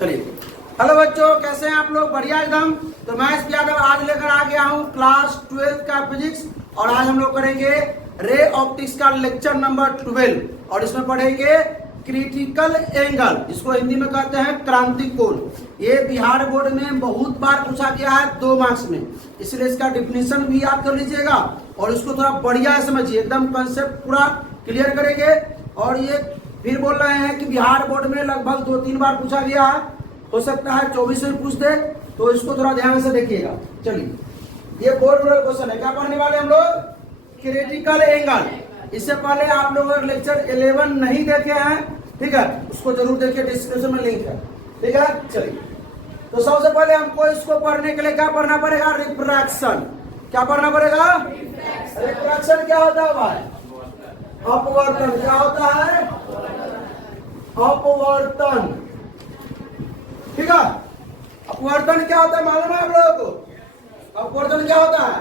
चलिए, हेलो बच्चों, कैसे हैं आप लोग? बढ़िया एकदम। तो मैं एस यादव आज लेकर आ गया हूँ क्लास 12 का फिजिक्स। और आज हम लोग करेंगे रे ऑप्टिक्स का लेक्चर नंबर 12 और इसमें पढ़ेंगे क्रिटिकल एंगल, जिसको हिंदी में कहते हैं क्रांतिक कोण। ये बिहार बोर्ड में बहुत बार पूछा गया है 2 मार्क्स में, इसलिए इसका डिफिनेशन भी याद कर लीजिएगा और इसको थोड़ा बढ़िया समझिए, एकदम कंसेप्ट पूरा क्लियर करेंगे। और ये फिर बोल रहे हैं कि बिहार बोर्ड में लगभग 2-3 बार पूछा गया है, हो सकता है 24 में पूछ दे, तो इसको थोड़ा ध्यान से देखिएगा। चलिए, ये बोर्ड क्वेश्चन है, क्या पढ़ने वाले हम लोग? Critical angle. इससे पहले आप लोग अगर लेक्चर 11 नहीं देखे हैं, ठीक है, उसको जरूर देखिए, डिस्क्रिप्शन में लिंक है, ठीक है। चलिए, तो सबसे पहले हमको इसको पढ़ने के लिए क्या पढ़ना पड़ेगा? रिफ्रैक्शन। क्या पढ़ना पड़ेगा? रिफ्रैक्शन क्या होता है भाई? अपवर्तन। क्या होता है? अपवर्तन, ठीक है। अपवर्तन क्या होता है मालूम है आप लोगों को? अपवर्तन क्या होता है?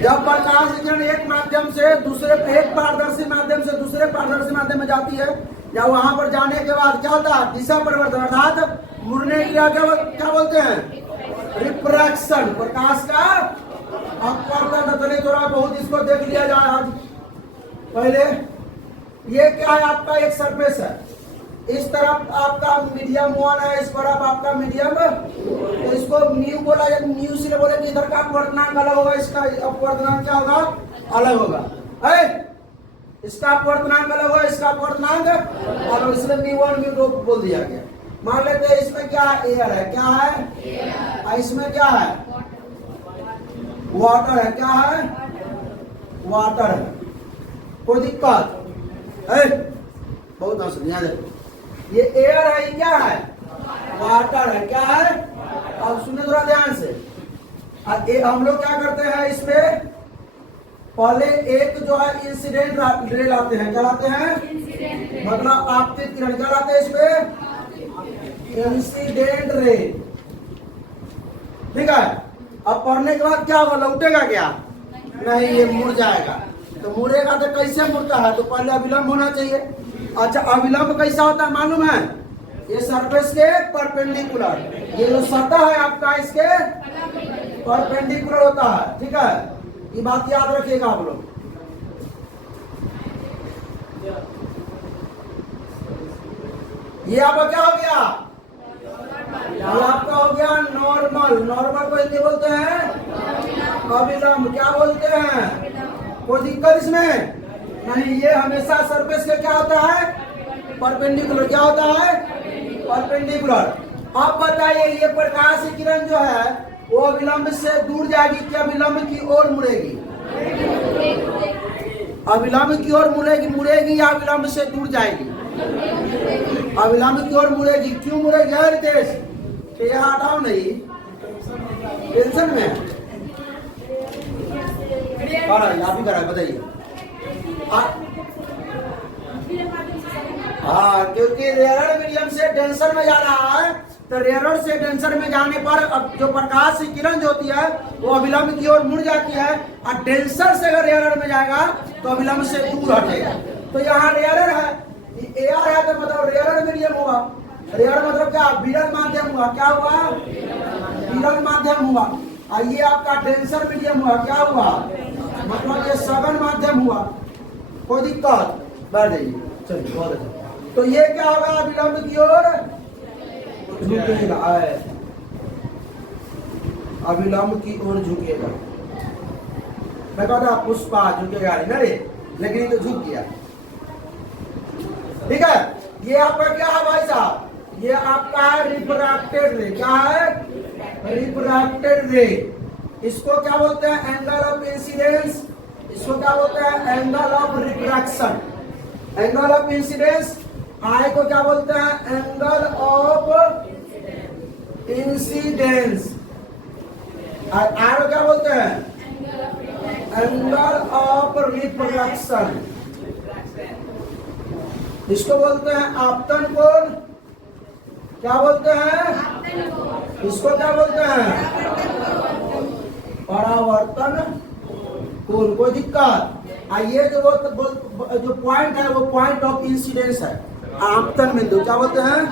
जब प्रकाश किरण एक माध्यम से दूसरे, एक पारदर्शी माध्यम से दूसरे पारदर्शी माध्यम में जाती है, या वहां पर जाने के बाद क्या होता है? दिशा परिवर्तन, अर्थात मुड़ने की क्रिया क्या बोलते हैं? रिफ्रैक्शन। प्रकाश का अपवर्तन। चलिए थोड़ा बहुत इसको देख लिया जाए आज। पहले ये क्या है? आपका एक सरफेस है, इस तरफ आपका मीडियम 1 है, इस तरफ आपका मीडियम, तो इसको न्यू बोला जाए। न्यू इसलिए बोले कि इधर का अपवर्तनांक अलग होगा, इसका अपवर्तनांक क्या होगा? अलग होगा। है, इसका अपवर्तनांक अलग होगा, इसका अपवर्तनांक अलग, इसलिए µ1 µ2 बोल दिया गया। मान लेते हैं इसमें क्या है? एयर है। क्या है? और इसमें क्या है? वाटर है। क्या है? वाटर है। कोई दिक्कत है? बहुत आसान, याद है। ये एयर है, क्या है? वाटर है। क्या है? अब सुने थोड़ा ध्यान से। हम लोग क्या करते हैं इसमें? पहले एक जो है इंसिडेंट रे लाते हैं। क्या लाते हैं? मतलब आपतित किरण। क्या लाते हैं इसमें? इंसिडेंट रे, ठीक है। अब पढ़ने के बाद क्या होगा? लौटेगा क्या? नहीं, ये मुड़ जाएगा। तो मुड़ेगा तो कैसे मुड़ता है? तो पहले अविलंब होना चाहिए। अच्छा, अविलंब कैसा होता है मालूम है? ये सरफेस के परपेंडिकुलर, ये जो सतह है आपका इसके परपेंडिकुलर होता है, ठीक है। ये बात याद रखिएगा आप लोग। ये आपका क्या हो गया? ये आपका हो गया नॉर्मल। नॉर्मल को हिंदी बोलते हैं अविलंब। क्या बोलते हैं? कोई दिक्कत इसमें नहीं। ये हमेशा सरफेस के क्या होता है? परपेंडिकुलर। क्या होता है? परपेंडिकुलर। अब बताइए, ये प्रकाश की किरण जो है वो अविलंब से दूर जाएगी क्या अविलंब की ओर मुड़ेगी? अविलंब की ओर मुड़ेगी या अविलंब से दूर जाएगी? अविलंब की ओर मुड़ेगी। क्यों मुड़ेगी? हर देश तो यहाँ हटाओ नहीं, टेंशन में आप ही करा, बताइए। हाँ, क्योंकि रेयर मीडियम से डेंसर में जा रहा है, तो रेयर से डेंसर में जाने पर अब जो प्रकाश की किरण जो होती है वो अविलंब की ओर मुड़ जाती है, और डेंसर से अगर रेयर में जाएगा तो अविलंब से दूर हटेगा। तो यहाँ रेयर है, एयर है, तो मतलब रेयर मीडियम हुआ। रेयर मतलब क्या? विरल माध्यम हुआ। क्या हुआ? विरल माध्यम हुआ। और ये आपका डेंसर मीडियम हुआ। क्या हुआ? मतलब ये सघन माध्यम हुआ। कोई दिक्कत? बैठ जाइए। चलिए, बहुत अच्छा। तो ये क्या होगा? विलंब की ओर झुकेगा, अविलंब की ओर झुकेगा। मैं कहता पुष्पा झुकेगा नहीं ना रे, लेकिन ये तो झुक गया, ठीक है। ये आपका क्या है भाई साहब? ये आपका है रिफ्रैक्टेड रे। क्या है? रिफ्रैक्टेड रे। इसको क्या बोलते हैं? Angle of incidence. इसको क्या बोलते हैं? Angle of refraction. Angle of incidence. I को क्या बोलते हैं? Angle of incidence. आर को क्या बोलते हैं? Angle of refraction. इसको बोलते हैं आपतन कोण। क्या बोलते हैं? इसको क्या बोलते हैं? परावर्तन कोण। कोई दिक्कत? ये जो पॉइंट है वो पॉइंट ऑफ इंसिडेंस है, आपतन बिंदु। क्या बोलते हैं?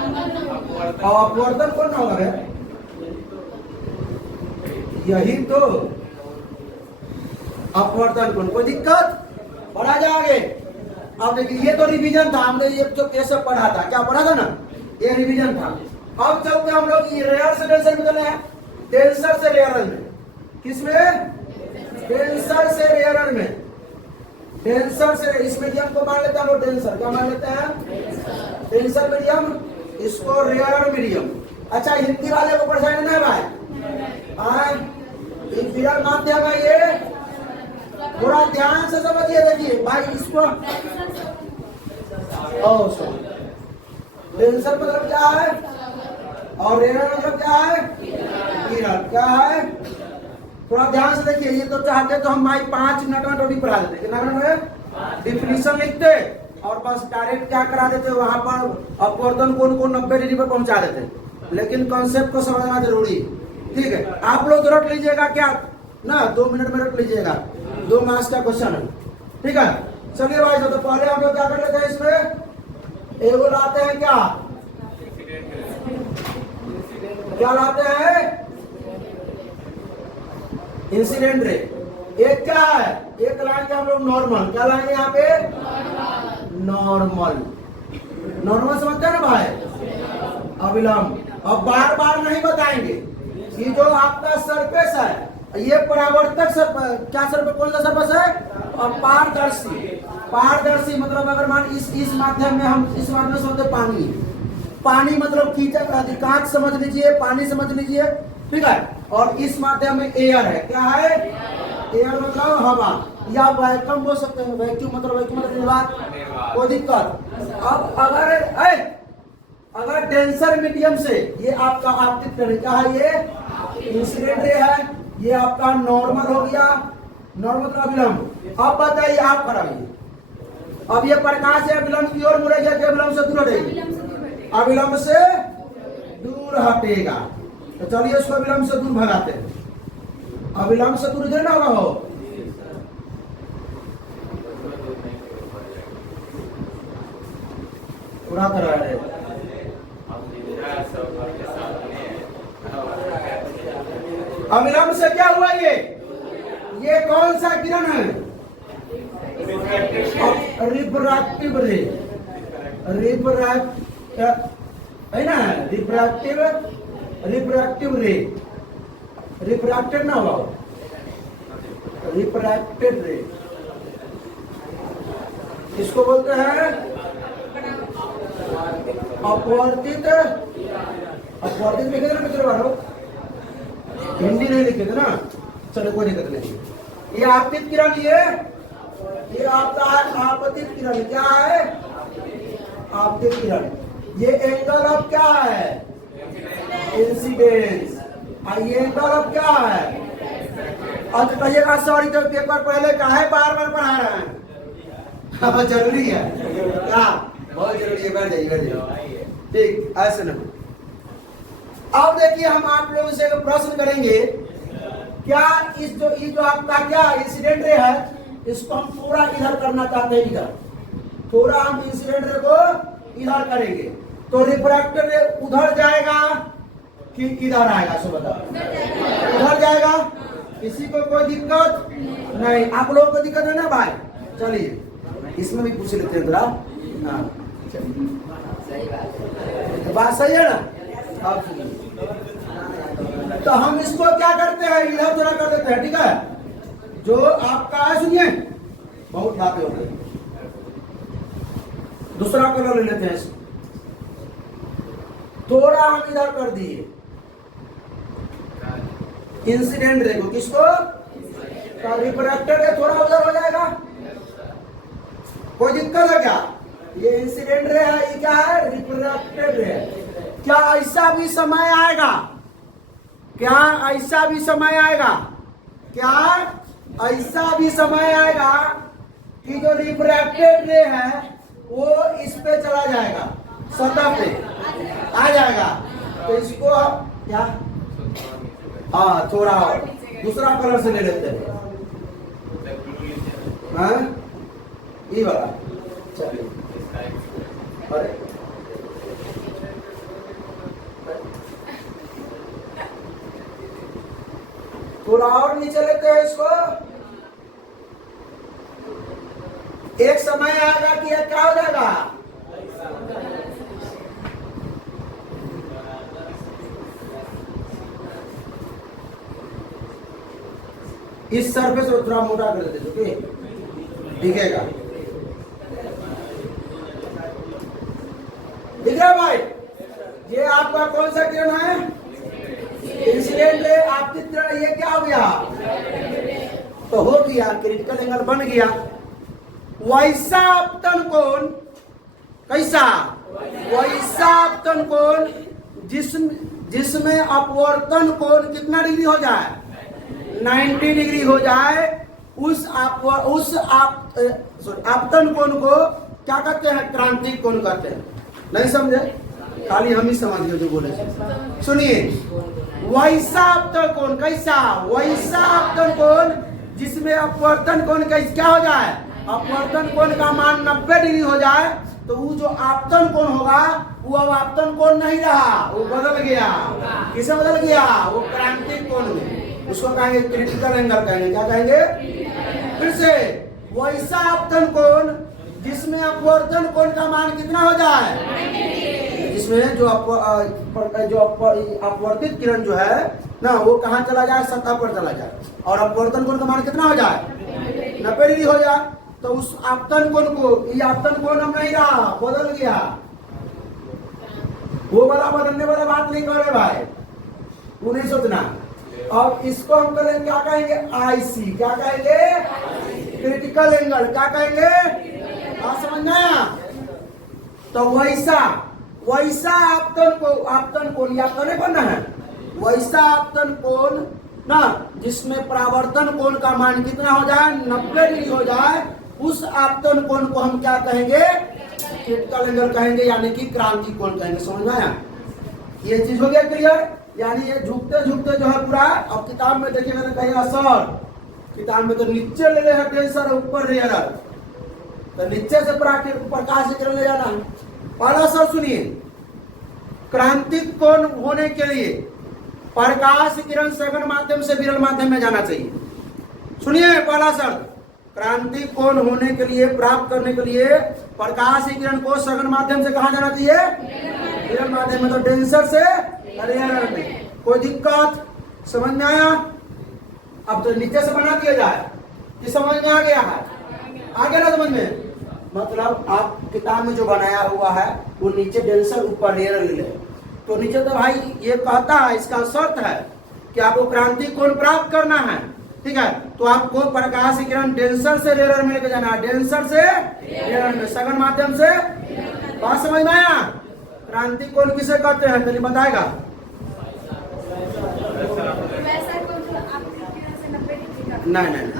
अपवर्तन कौन होगा रे? यही तो अपवर्तन कौन। कोई दिक्कत? पढ़ा जाए आगे। अब देखिए ये तो रिवीजन था, हमने ये जो कैसे पढ़ा था, क्या पढ़ा था ना, ये रिवीजन था। अब चलते हम लोग रेयर से डेंसर में चले हैं, डेंसर से रेयर में। किसमें? डेंसर से रेयर में। डेंसर से इस मीडियम को मान लेते हैं हम लोग डेंसर, क्या मान लेते हैं? डेंसर मीडियम, इसको रेयर मीडियम। अच्छा हिंदी वाले को परेशानी नहीं है भाई? इंफीरियर माध्यम है ये, थोड़ा ध्यान से समझिए। देखिए भाई इसको डेंसर मतलब क्या है और रेयर मतलब क्या है? इंफीरियर क्या है? थोड़ा ध्यान से देखिए। ये तो चाहते तो हम भाई 5 मिनट में टॉपिक पढ़ा देते, कितना मिनट में डिफिनीशन लिखते और बस डायरेक्ट क्या करा देते, वहां पर अपवर्तन कोण को 90 डिग्री पर पहुंचा देते। लेकिन कॉन्सेप्ट को समझना जरूरी, ठीक है? आप लोग तो रट लीजिएगा क्या ना, 2 मिनट में रट लीजिएगा, 2 मार्क्स का क्वेश्चन है, ठीक है? चलिए भाई तो पहले हम लोग क्या कर लेते हैं, इसमें एगो लाते हैं, क्या लाते हैं? Incident ray. एक क्या है? एक लाएंगे हम लोग नॉर्मल, क्या लाएंगे यहाँ पे? नॉर्मल। नॉर्मल समझते हैं ना भाई? अविलंब। अब बार बार नहीं बताएंगे कि जो आपका सरफेस है ये परावर्तक क्या सरफेस, कौन सा सरफेस है? और पारदर्शी। पारदर्शी मतलब अगर मान इस माध्यम में हम इस माध्यम से होते पानी, पानी मतलब कीचक अधिकांश समझ लीजिए, पानी समझ लीजिए, ठीक है? और इस माध्यम में एयर है, क्या है? एयर मतलब हवा, या वैक्यूम बोल सकते हैं। वैक्यूम मतलब निर्वात। कोई दिक्कत? अब अगर डेंसर मीडियम से ये आपका आपतित करे, क्या है? ये इंसिडेंट रे है, ये आपका नॉर्मल हो गया, नॉर्मल का अविलंब। अब बताइए आप कराइए, अब ये प्रकाश से अविलंब की ओर मुड़ेगा कि अविलंब से दूर हटेगा? अविलंब से दूर हटेगा। तो चलिए इसको अविलंब से दूर भगाते हैं। अविलंब से दूर देना होगा हो, पूरा तरह है। अविलंब से क्या हुआ? ये कौन सा किरण है? रिफ्रैक्टिव रे। है ना, रिफ्रैक्टिव रे। रिफ्रैक्टेड ना होगा, रिफ्रैक्टेड रे। इसको बोलते हैं अपवर्तित। अपवर्तित लिखे थे ना मित्र वालों, हिंदी नहीं लिखे थे ना, चलो कोई दिक्कत नहीं। ये आपतित किरण, ये आपका है आपतित किरण। क्या है? आपतित किरण। ये एंगल ऑफ क्या है? इंसिडेंस। ये एंगल ऑफ क्या है? अब कहिएगा सॉरी तो पेपर पहले का है, बार बार पढ़ा रहे हैं। जरूरी है क्या? बहुत जरूरी है। बैठ जाइए, ठीक, ऐसे नहीं। अब देखिए हम आप लोगों से एक प्रश्न करेंगे, क्या इस जो आपका क्या इंसिडेंट रे है, इसको हम थोड़ा इधर करना चाहते हैं, इधर थोड़ा हम इंसिडेंट रे को इधर करेंगे, तो रिफ्रैक्टेड रे उधर जाएगा कि इधर आएगा? सो बताओ। उधर जाएगा। किसी को कोई दिक्कत नहीं? आप लोगों को दिक्कत है ना भाई? चलिए इसमें भी पूछ लेते हैं जरा। हाँ बात सही है ना? अब तो हम इसको क्या करते हैं, इधर उधर कर देते हैं, ठीक है? जो आपका है, सुनिए बहुत बातें होती है। दूसरा कलर ले लेते हैं, थोड़ा हम इधर कर दिए इंसिडेंट रे को। किसको? रिफ्रैक्टेड रे थोड़ा उधर हो जाएगा। कोई दिक्कत है क्या? ये इंसिडेंट रे है, ये क्या है? रिफ्रैक्टेड रे। क्या ऐसा भी समय आएगा? क्या ऐसा भी समय आएगा? क्या ऐसा भी समय आएगा कि जो रिफ्रैक्टेड रे है वो इस पे चला जाएगा, सतह पे आ जाएगा? तो इसको क्या, हाँ थोड़ा और दूसरा कलर से ले लेते हैं, हाँ ये वाला। चलिए, अरे थोड़ा और नीचे लेते हैं इसको। एक समय आएगा कि यह क्या हो जाएगा, इस सरफेस को थोड़ा मोटा कर देते जो कि दिखेगा। दिख रहा है भाई? ये आपका कौन सा किरण है, इंसिडेंट रे। आपकी किरण ये क्या हो गया, तो हो गया क्रिटिकल एंगल बन गया। वैसा आपतन कोण, कैसा, वैसा आपतन कोण जिसमें अपवर्तन कोण कितना डिग्री हो जाए, 90 डिग्री हो जाए, उस आपतन कोण को क्या कहते हैं, क्रांतिक कोण कहते हैं। नहीं समझे, खाली हम ही समझ गए जो बोले। सुनिए, वैसा आपतन कोण, कैसा, वैसा आपतन कोण जिसमें अपवर्तन कोण क्या हो जाए, अपवर्तन कोण का मान 90 डिग्री हो जाए, तो वो जो आपतन कोण होगा वो अब आपतन कोण नहीं रहा, वो बदल गया। किसे बदल गया, वो क्रांतिक कोण में, उसको कहेंगे क्रिटिकल एंगल कहेंगे। क्या कहेंगे, फिर से, वैसा आपतन कोण जिसमें अपवर्तन कोण का मान कितना हो जाए, जिसमें जो अपवर्तित किरण जो है ना वो कहाँ चला जाए, सतह पर चला जाए, और अपवर्तन कोण का मान कितना हो जाए, 90 डिग्री हो जाए। तो उस आपतन कोण को, ये आपतन कोण हम नहीं रहा, बदल गया। वो वाला बदलने वाला बात नहीं कर रहे भाई, वो नहीं सोचना। अब इसको हम करेंगे, क्या कहेंगे, आईसी। क्या कहेंगे, क्रिटिकल एंगल। क्या कहेंगे, आप समझ में आया? तो वैसा आपतन कोण, या आपतन बनना है, वैसा आपतन कोण ना जिसमें परावर्तन कोण का मान कितना हो जाए, 90 डिग्री हो जाए, उस आपतन कोण को हम क्या कहेंगे, क्रिटिकल एंगल कहेंगे, यानी कि क्रांतिक कोण कहेंगे। समझ में आया? ये चीज हो गया क्लियर। यानी ये झुकते झुकते जो है पूरा, अब किताब में देखिएगा तो कहेगा सर, किताब में तो नीचे ले रहे हैं टेंसर, ऊपर रेयर, तो नीचे से प्रकाश किरण ले जाना। पहला सर सुनिए, क्रांतिक कोण होने के लिए प्रकाश किरण सघन माध्यम से विरल माध्यम में जाना चाहिए। सुनिए पहला शर्त, क्रांतिक कोण होने के लिए, प्राप्त करने के लिए प्रकाश किरण को सघन माध्यम से कहा जाना चाहिए, विरल माध्यम में। तो डेंसर से रेयर में कोई दिक्कत, समझ में आया? अब तो नीचे से बना दिया जाए, ये समझ में आ गया है, आ गया ना समझ में? मतलब आप किताब में जो बनाया हुआ है वो नीचे डेंसर ऊपर रेयर ले, तो नीचे तो भाई ये कहता है, इसका शर्त है कि आपको क्रांतिक कोण प्राप्त करना है, ठीक है? तो आपको प्रकाश किरण डेंसर से रेयर में लेके जाना है, डेंसर से रेयर में, सघन माध्यम से। बात समझ में आया? क्रांतिक कोण किसे कहते हैं, चलिए बताएगा। नहीं,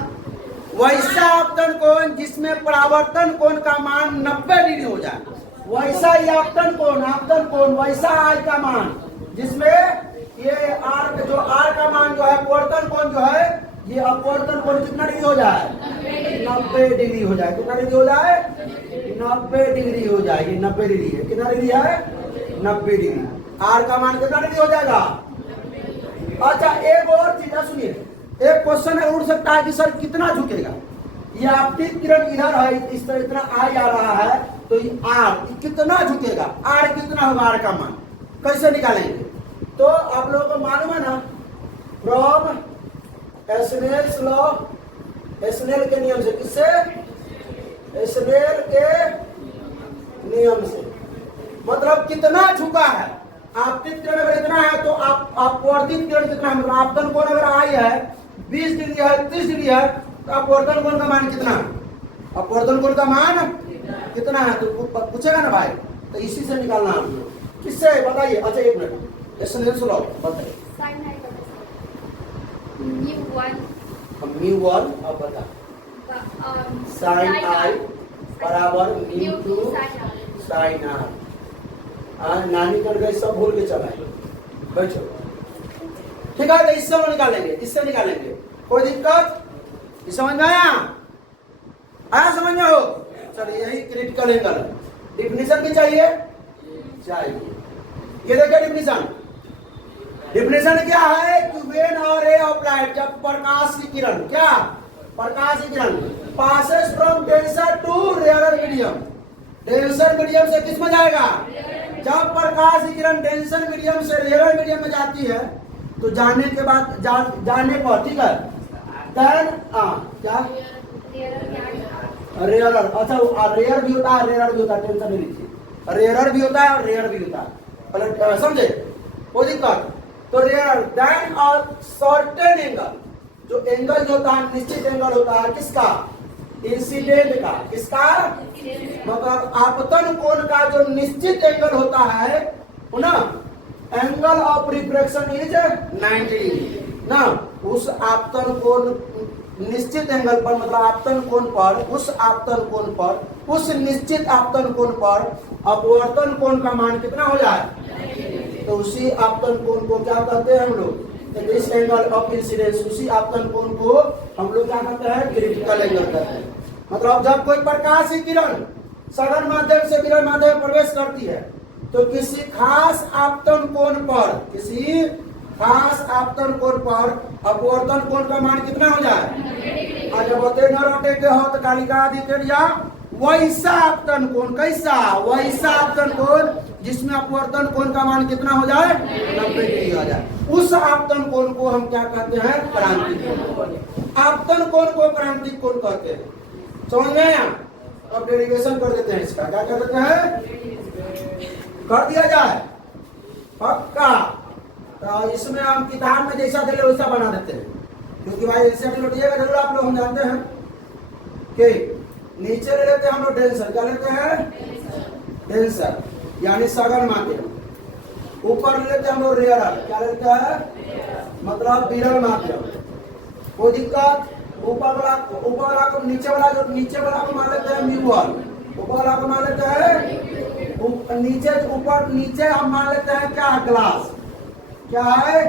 वैसा आपतन कोण जिसमें परावर्तन कोण का मान 90 डिग्री हो जाए, वैसा ही आपतन कोण वैसा आई का मान जिसमें ये आर, जो आर का मान जो है, अपवर्तन कोण जो है, ये अपवर्तन कोण कितना डिग्री हो जाए, 90 डिग्री हो जाए। कितना डिग्री हो जाए, 90 डिग्री हो जाए। ये 90 डिग्री है, कितना डिग्री है, 90 डिग्री। आर का मान कितना डिग्री हो जाएगा। अच्छा एक और चीज सुनिए, एक क्वेश्चन है उड़ सकता है कि सर कितना झुकेगा, ये आपतित किरण इधर है, इस तरह इतना आ जा रहा है, तो ये आर कितना झुकेगा, आर कितना होगा, आर का मान कैसे निकालेंगे? तो आप लोगों को मालूम है ना, फ्रॉम एस्नेल्स लॉ, एस्नेल के नियम से, किससे, एस्नेल के नियम से, मतलब कितना झुका है। आपतित किरण अगर इतना है तो अपवर्तित किरण कितना है, मतलब आपतन कोण अगर आई है 20 डिग्री है, 30 डिग्री है, तो अपवर्तन कोण का मान कितना, अपवर्तन कोण का मान कितना है, तो पूछेगा ना भाई, तो इसी से निकालना आप लोग। किससे बताइए? अच्छा एक मिनट, एस्नेल्स लॉ बताइए। म्यू1 अब बता, साइन आई बराबर म्यू2 साइन आर। नानी कर गए, सब भूल के चलाए, बैठो, ठीक है? तो इससे निकालेंगे, इससे निकालेंगे, कोई दिक्कत? इस समझ में आया? आया समझ में हो? चलिए यही क्रिटिकल एंगल। डिफिनीशन भी चाहिए, ये देखिए डिफिनीशन, डिफिनेशन क्या है कि when a ray of light, जब प्रकाश की किरण, क्या प्रकाश की किरण passes from denser to rarer medium, denser medium से किस में जाएगा, जब प्रकाश की किरण डेंसर मीडियम से रेयरर मीडियम में जाती है तो जाने के बाद जाने पर, ठीक है, देन क्या रेयरर, अच्छा रेयर भी होता है, रेयर भी होता है, टेंशन नहीं लीजिए, रेयरर भी होता है और रेयर भी होता है, पहले समझे, कोई दिक्कत। तो रेयर देन और सर्टेन एंगल, जो एंगल जो होता है निश्चित एंगल होता है किसका, इंसिडेंट का, किसका, मतलब आपतन कोण का जो निश्चित एंगल होता है ना, angle of refraction is 90 degree ना, उस आपतन कोण निश्चित एंगल पर, मतलब आपतन कोण पर, उस आपतन कोण पर, उस निश्चित आपतन कोण पर अपवर्तन कोण का मान कितना हो जाए, तो उसी आपतन कोण को क्या कहते हैं हम लोग, दिस एंगल ऑफ इंसिडेंस, उसी आपतन कोण को हम लोग क्या कहते हैं, क्रिटिकल एंगल कहते हैं। मतलब जब कोई प्रकाश की किरण सघन माध्यम से विरल माध्यम में प्रवेश करती है तो किसी खास आपतन कोण पर, किसी खास आपतन कोण पर अपवर्तन कोण का मान कितना हो जाए, और जब होते न रोटे के हो तो कालिका अधिक या वैसा आपतन कोण, कैसा, वैसा आपतन कोण जिसमें अपवर्तन कोण का मान कितना हो जाए, 90 डिग्री हो जाए, उस आपतन कोण को हम क्या कहते हैं, क्रांतिक कोण। आपतन कोण को क्रांतिक कोण कहते हैं, समझ गए। अब डेरिवेशन कर देते हैं इसका, क्या कर देते हैं, कर दिया जाए पक्का। तो इसमें हम किताब में जैसा दे वैसा बना देते हैं, क्योंकि भाई ऐसे लौटिएगा जरूर आप लोग, हम जानते हैं कि नीचे ले लेते हैं हम लोग डेंसर, क्या लेते हैं, डेंसर यानी सघन माध्यम, ऊपर ले लेते हैं हम लोग रेयरर, क्या लेते हैं, मतलब विरल माध्यम, कोई दिक्कत। ऊपर वाला को नीचे वाला को मान लेते हैं म्यू1, ऊपर वाला को मान लेते हैं नीचे, ऊपर नीचे हम मान लेते हैं क्या, ग्लास, क्या है,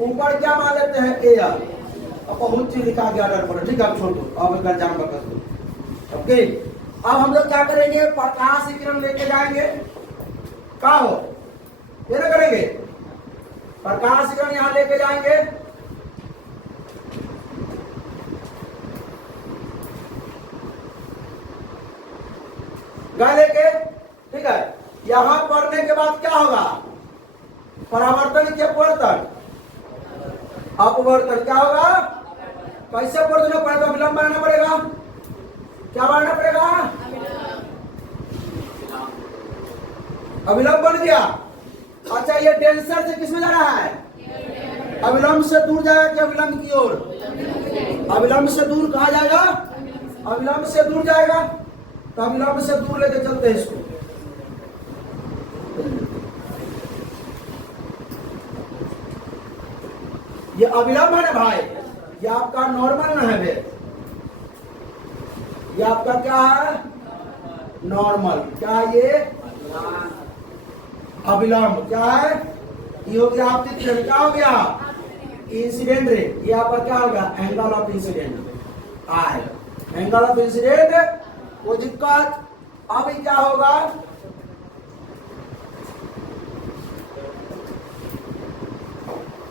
ऊपर क्या मान लेते हैं, एयर। अब बहुत चीज लिखा गया ऑर्डर पर, ठीक है, अब छोड़ दो, अब घर जान कर दो, ओके। अब हम लोग क्या करेंगे, प्रकाश की किरण लेके जाएंगे, क्या हो ये ना करेंगे, प्रकाश की किरण यहाँ लेके जाएंगे, लेके, ठीक है, यहां पढ़ने के बाद क्या होगा, परावर्तन के अपवर्तन, अपवर्तन क्या होगा, कैसे अपवर्तन पड़ेगा, विलंब बनाना पड़ेगा, क्या बनाना पड़ेगा, अविलंब बन गया। अच्छा ये डेंसर से किसमें जा रहा है, अविलंब से दूर जाएगा कि अविलंब की ओर, अविलंब से दूर कहा जाएगा, अविलंब से दूर जाएगा, तो अविलंब से दूर लेके चलते हैं इसको, ये अविलंब है ना भाई, ये आपका नॉर्मल ना है बे, ये आपका क्या है, नॉर्मल, क्या ये अविलंब, क्या है, ये हो गया आपकी किरण, क्या हो गया, इंसिडेंट रे, ये आपका क्या होगा, angle of incident, I angle of incident, कोई दिक्कत। अब क्या होगा,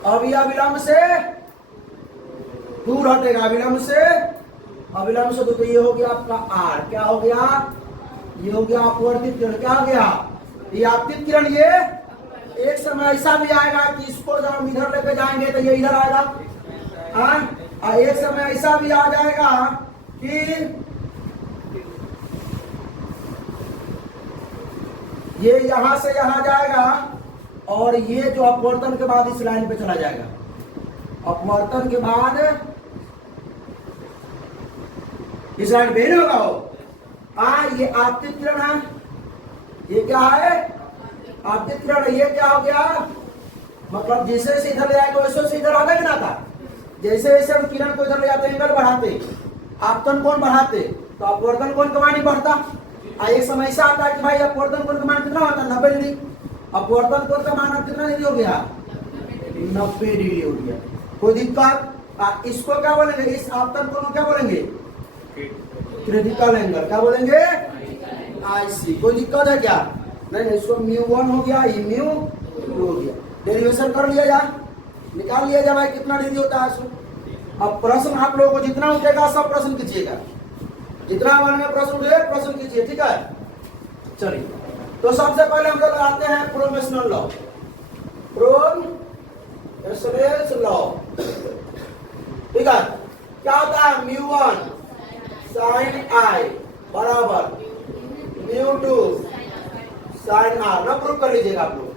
अब यह अविलंब से दूर हटेगा, अविलंब से दूर, तो ये हो गया आपका आर, क्या हो गया, ये हो गया अपवर्तित किरण, क्या हो गया, ये आपतित किरण। ये एक समय ऐसा भी आएगा कि इसको जब हम इधर लेके जाएंगे तो ये इधर आएगा, और एक समय ऐसा भी आ जाएगा कि ये यहां से यहां जाएगा, और ये जो अपवर्तन के बाद इस लाइन पे चला जाएगा, अपवर्तन के बाद इस लाइन पे नहीं होगा वो, ये आपतित किरण है, ये क्या है, आपतित किरण, ये क्या हो गया, मतलब जैसे से इधर ले आए तो वैसे से इधर आता कि ना था, जैसे जैसे हम किरण को इधर ले जाते, एंगल बढ़ाते, आपतन कोण बढ़ाते, तो अपवर्तन कोण का मान ही बढ़ता। एक समय ऐसा आता है कि भाई अपवर्तन कोण का मान कितना होता है, 90 डिग्री, अपवर्तन कोण का मान अब कितना डिग्री हो गया, 90 डिग्री हो गया, कोई दिक्कत। इसको क्या बोलेंगे, इस आपतन कोण को क्या बोलेंगे, क्रिटिकल एंगल, क्या बोलेंगे, आईसी। कोई दिक्कत है क्या, नहीं, इसको म्यू1 हो गया, ये म्यू2 हो गया। डेरिवेशन कर लिया जा, निकाल लिया जा भाई कितना डिग्री होता है इसमें। अब प्रश्न आप लोगों को जितना उठेगा सब प्रश्न कीजिएगा, जितना मन में प्रश्न उठे प्रश्न कीजिए, ठीक है। चलिए तो सबसे पहले हम लोग आते हैं प्रोमेशनल लॉ, प्रोमेशनल लॉ, ठीक है। क्या होता है, μ1 sin i बराबर μ2 sin r, ना प्रूव कर लीजिएगा आप लोग।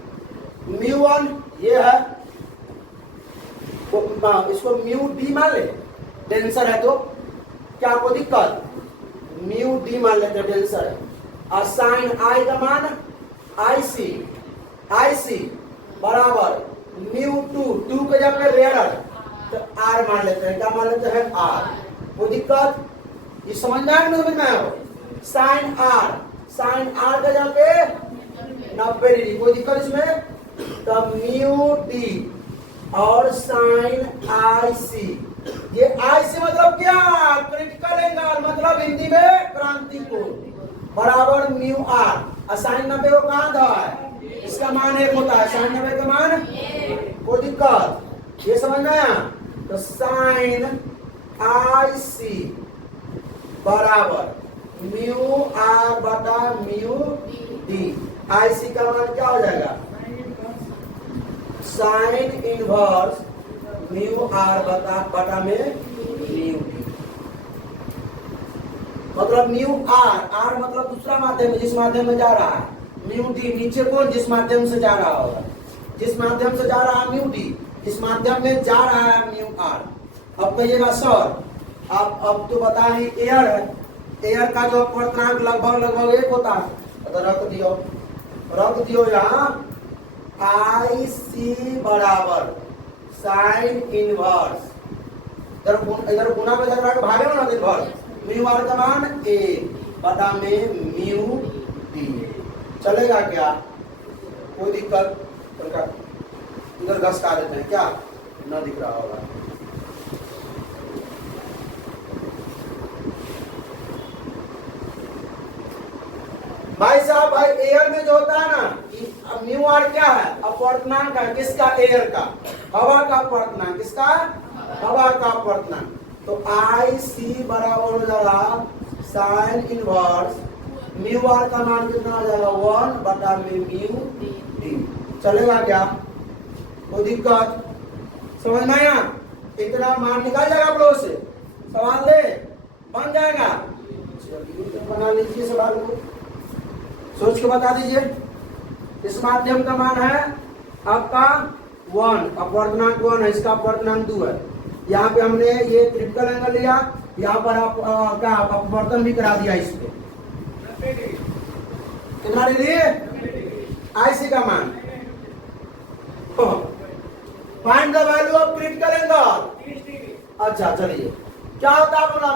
μ1 ये है, इसको μd मान ले, डेंसर है तो क्या कोई दिक्कत, μd मान लेते हैं डेंसर है। और साइन i का मान ic बराबर μ2, 2 के जगह पे रेयर तो r मान लेते हैं, क्या मान लेते हैं r, कोई दिक्कत, ये समझना है समझ में आया। साइन r का जगह पे 90 डिग्री, कोई दिक्कत इसमें, तो μd और साइन ic, ये ic मतलब क्या, क्रिटिकल एंगल, मतलब हिंदी में क्रांति कोण, बराबर μr। और साइन 90 को कहां था है, इसका मान 1 होता है, साइन 90 का मान, कोई दिक्कत, ये समझना है। तो साइन ic बराबर μr बटा μd, ic का मान क्या हो जाएगा, साइन इनवर्स μr बटा में μd, मतलब r मतलब दूसरा माध्यम जिस माध्यम में जा रहा है, μd नीचे कौन जिस माध्यम से जा रहा होगा, जिस माध्यम से जा रहा है μd, जिस माध्यम में जा रहा है μr। अब कहिएगा सर अब तो बताए एयर है, एयर का जो अपवर्तनांक लगभग 1 होता है, तो रख दियो यहाँ ic बराबर साइन इनवर्स, इधर गुना पे लग रहा है, भागे ना दिन भर, μr का मान 1 बटा में μd, चलेगा क्या, कोई दिक्कत, इधर घसका देते हैं, क्या न दिख रहा होगा। भाई साहब, भाई एयर में जो होता है ना, μr क्या है, अपवर्तनांक है, किसका, एयर का, हवा का अपवर्तनांक, किसका, हवा का अपवर्तनांक। तो ic बराबर हो जाएगा साइन इनवर्स μr का मान कितना हो जाएगा, 1 बटा में μd, चलेगा क्या, कोई दिक्कत, समझ में आया, इतना मान निकाल जाएगा आप लोगों से, सवाल दे बन जाएगा, बना लीजिए सवाल को, सोच के बता दीजिए। इस माध्यम का मान है आपका 1, अपवर्तनांक 1 है, इसका अपवर्तनांक 2 है। यहाँ पे हमने ये ट्रिपल एंगल लिया, यहाँ पर आप क्या अपवर्तन भी करा दिया इस पे, कितना डिग्री, ic का मान, find the value of critical angle. अच्छा चलिए, क्या होता है बोला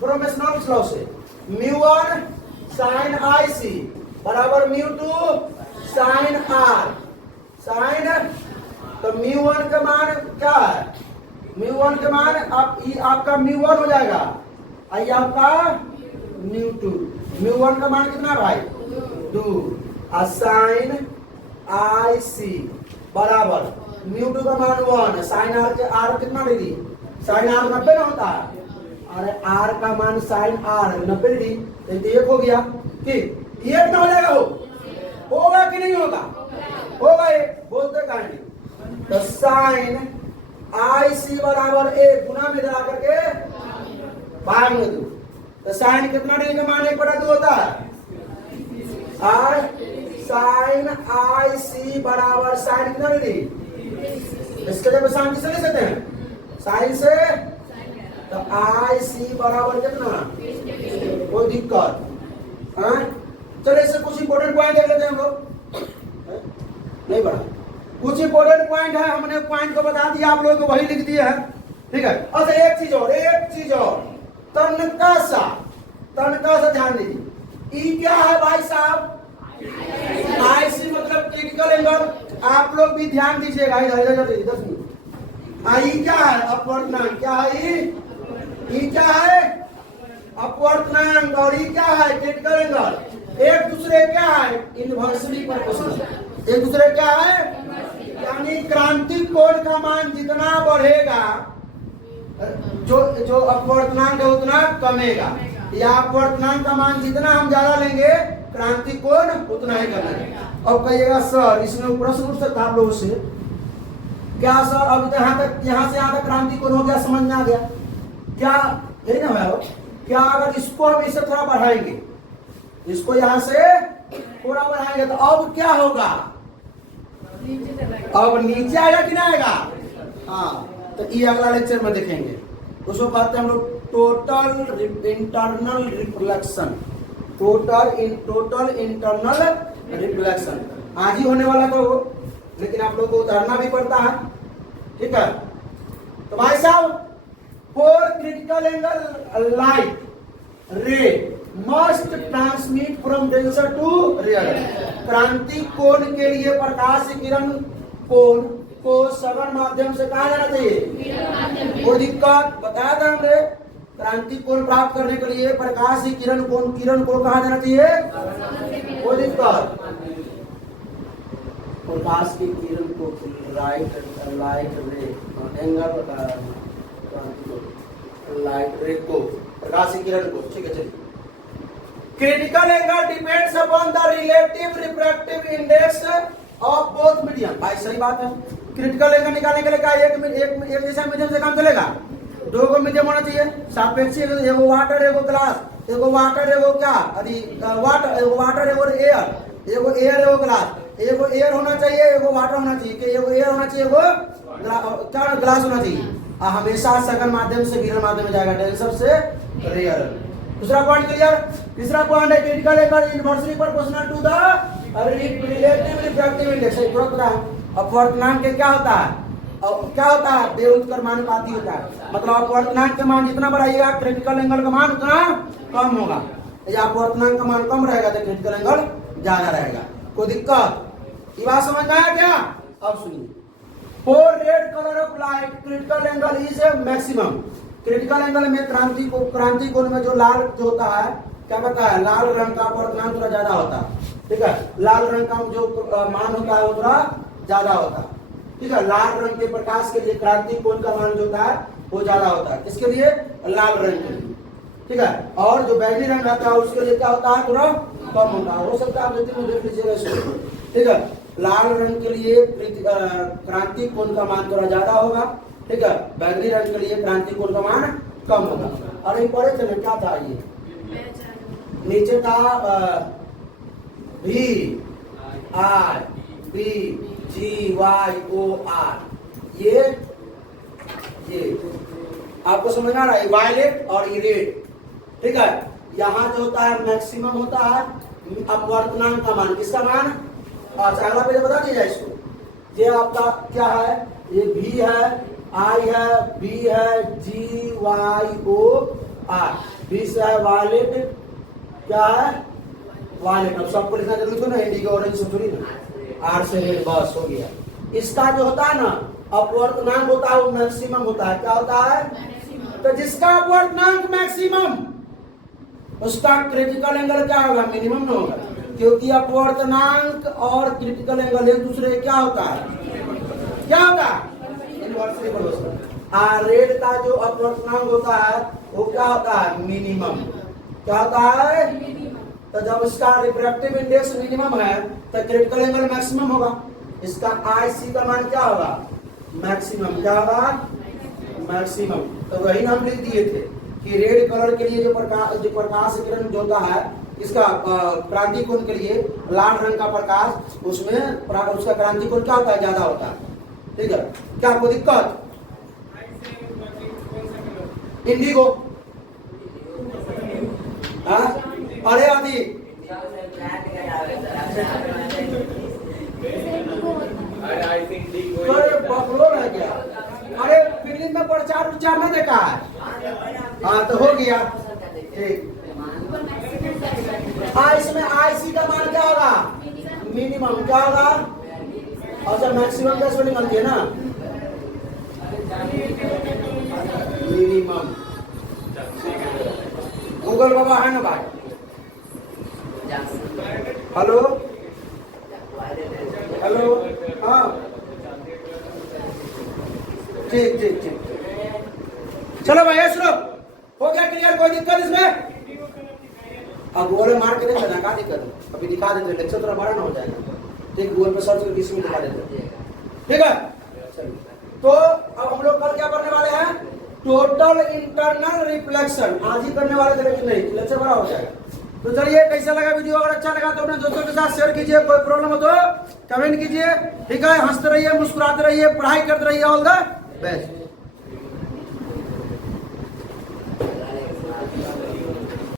प्रोमेशनल लॉ से, μ1 साइन ic बराबर μ2 साइन r, साइन, तो μ1 का मान क्या है, μ1 का मान आपका μ1 हो जाएगा, आई आपका μ2, μ1 का मान कितना भाई 2, और साइन ic बराबर μ2 का मान 1, साइन r कितना डिग्री, साइन r 90 ना होता है, और r का मान साइन r 90 डिग्री, तो 1 हो गया, ठीक, ये कितना हो जाएगा, होगा कि नहीं होगा, होगा, ये बोलते कहेंगे। तो साइन ic बराबर 1 गुना में मिला करके भाग में 2, तो साइन कितना डिग्री का मान 1/2 होता है, और साइन ic बराबर साइन कितना डिग्री, इसके जब साइन किससे ले सकते हैं, साइन से, तो ic बराबर कितना, कोई दिक्कत, चलिए इससे कुछ इंपोर्टेंट पॉइंट देख लेते हैं हम लोग, नहीं बढ़ा, कुछ इंपोर्टेंट पॉइंट है, हमने पॉइंट को बता दिया, आप लोगों को वही लिख दिया है, ठीक है। अच्छा एक चीज और, तनका सा ध्यान दीजिए, ई क्या है भाई साहब, ic मतलब क्रिटिकल एंगल, आप लोग भी ध्यान दीजिएगा, इधर 10 मिनट, आई क्या है, अपवर्तनांक, क्या है ई क्या है, अपवर्तनांक, और ई क्या है, क्रिटिकल एंगल, एक दूसरे क्या है, इनवर्सली प्रोपोर्शनल, एक दूसरे क्या है, यानी यानी क्रांति कोण का मान जितना बढ़ेगा, जो अपवर्तनांक है उतना कमेगा, या अपवर्तनांक का मान जितना हम ज्यादा लेंगे क्रांति कोण उतना ही कमेगा। अब कहिएगा सर इसमें प्रश्न उठ सकता है आप लोगों से, क्या सर अब यहाँ से यहाँ तक क्रांति कोण हो गया, समझ में आ गया क्या? यही ना है। क्या अगर इसको हम इससे थोड़ा बढ़ाएंगे, इसको यहाँ से थोड़ा बढ़ाएंगे तो अब क्या होगा? अब नीचे आएगा कि नहीं आएगा? हाँ, तो ये अगला लेक्चर में देखेंगे। उसको कहते हैं हम लोग total internal reflection. Total internal reflection आज ही होने वाला तो, लेकिन आप लोग को उतारना भी पड़ता है, ठीक है। तो भाई साहब, for critical angle light ray must transmit from denser to rare. क्रांति कोण के लिए प्रकाश किरण कोण को सघन माध्यम से कहा जाना चाहिए। कोई दिक्कत बताया था हमने, क्रांति कोण प्राप्त करने के लिए प्रकाश किरण को कहा जाना चाहिए। कोई दिक्कत? प्रकाश की किरण को लाइट रे एंगल लाइट रे को प्रकाश की किरण को, ठीक है। चलिए, critical angle depends upon the relative refractive index of both medium. भाई सही बात है। क्रिटिकल एंगल निकालने के लिए क्या एक जैसा मीडियम से काम चलेगा? दो को मीडियम होना चाहिए, सापेक्षिक, एगो वाटर एगो ग्लास, एगो वाटर एगो क्या वाटर एगो एयर एगो ग्लास, एगो एयर होना चाहिए एगो वाटर होना चाहिए, कि एगो एयर होना चाहिए एगो क्या ग्लास होना चाहिए। हमेशा सघन माध्यम से विरल माध्यम में जाएगा, डेंसर से रेयर। दूसरा पॉइंट क्लियर। तीसरा पॉइंट है critical angle inversely proportional to the relative refractive index. अपवर्तनांक क्या होता है? क्या होता है? व्युत्क्रमानुपाती होता है। मतलब अपवर्तनांक का मान जितना बढ़ाइएगा क्रिटिकल एंगल का मान उतना कम होगा, या अपवर्तनांक का मान कम रहेगा तो क्रिटिकल एंगल ज्यादा रहेगा। कोई दिक्कत? ये बात समझ में आया क्या? अब सुनिए, for red colour of light critical angle is maximum. Critical angle में क्रांति कोण में जो लाल जो होता है, क्या पता है, लाल रंग का अपवर्तनांक थोड़ा ज्यादा होता है, ठीक है। लाल रंग का जो मान होता है वो थोड़ा ज्यादा होता है, ठीक है। लाल रंग के प्रकाश के लिए क्रांति कोण का मान जो होता है वो ज्यादा होता है। किसके लिए? लाल रंग के लिए, ठीक है। और जो बैगनी रंग आता है उसके लिए क्या होता है? थोड़ा कम होता है। हो सकता है आप देख लीजिएगा इसको, ठीक है। लाल रंग के लिए क्रांति कोण का मान थोड़ा ज्यादा होगा, ठीक है। बैगनी रंग के लिए क्रांति कोण का मान कम होगा। और एक पढ़े चले क्या था, ये नीचे था V I B G Y O R, ये आपको समझ आ रहा है? वायलेट और ये रेड, ठीक है। यहाँ जो होता है मैक्सिमम होता है अपवर्तनांक का मान। किसका मान? अच्छा, अगला पेज बता दीजिए इसको। ये आपका क्या है? ये V है, I है, B है, G Y O R। B से है वायलेट, क्या है? वायलेट। अब सबको लिखना जरूरी तो ना, इंडिगो ऑरेंज से थोड़ी ना, R से रेड, बस हो गया। इसका जो होता है ना अपवर्तनांक होता है वो मैक्सिमम होता है। क्या होता है? तो जिसका अपवर्तनांक मैक्सिमम उसका क्रिटिकल एंगल क्या होगा? मिनिमम ना होगा, क्योंकि अपवर्तनांक और क्रिटिकल एंगल एक दूसरे क्या होता है? क्या होगा? Inversely proportional. रेड का जो अपवर्तनांक होता है वो क्या होता है? मिनिमम। क्या होता है? तो जब इसका रिफ्रैक्टिव इंडेक्स मिनिमम है तो क्रिटिकल एंगल मैक्सिमम होगा। इसका IC का मान क्या होगा? मैक्सिमम। क्या होगा? मैक्सिमम। तो वही हम लिख दिए थे कि रेड कलर के लिए जो प्रकाश किरण जो होता है, इसका क्रांति कोण के लिए लाल रंग का प्रकाश, उसमें उसका क्रांति कोण क्या होता है? ज्यादा होता है, ठीक है। क्या कोई दिक्कत? इंडिगो, अरे आदि बकलो रह गया। अरे फिल्म में प्रचार न देखा है? हाँ तो हो गया, ठीक। इसमें IC का मान क्या होगा? मिनिमम। क्या होगा? और जब मैक्सिमम का स्पेलिंग बनती है ना, मिनिमम। गूगल बाबा है ना भाई? हेलो हेलो, हाँ ठीक ठीक ठीक। चलो भाई सुनो, हो गया क्लियर? कोई दिक्कत इसमें? अब गूगल में मार के देख लेना, क्या दिक्कत है? अभी दिखा देते, लेक्चर थोड़ा बड़ा ना हो जाएगा। ठीक, गूगल पे सर्च करके इसमें दिखा देते, ठीक है? चलिए, तो अब हम लोग कल क्या करने वाले हैं? टोटल इंटरनल रिफ्लेक्शन आज ही करने वाले थे, लेकिन नहीं, लेक्चर बड़ा हो जाएगा। तो चलिए, कैसा लगा वीडियो? अगर अच्छा लगा तो अपने दोस्तों के साथ शेयर कीजिए, कोई प्रॉब्लम हो तो कमेंट कीजिए, ठीक है? हंसते रहिए, मुस्कुराते रहिए, पढ़ाई करते रहिए। All the best.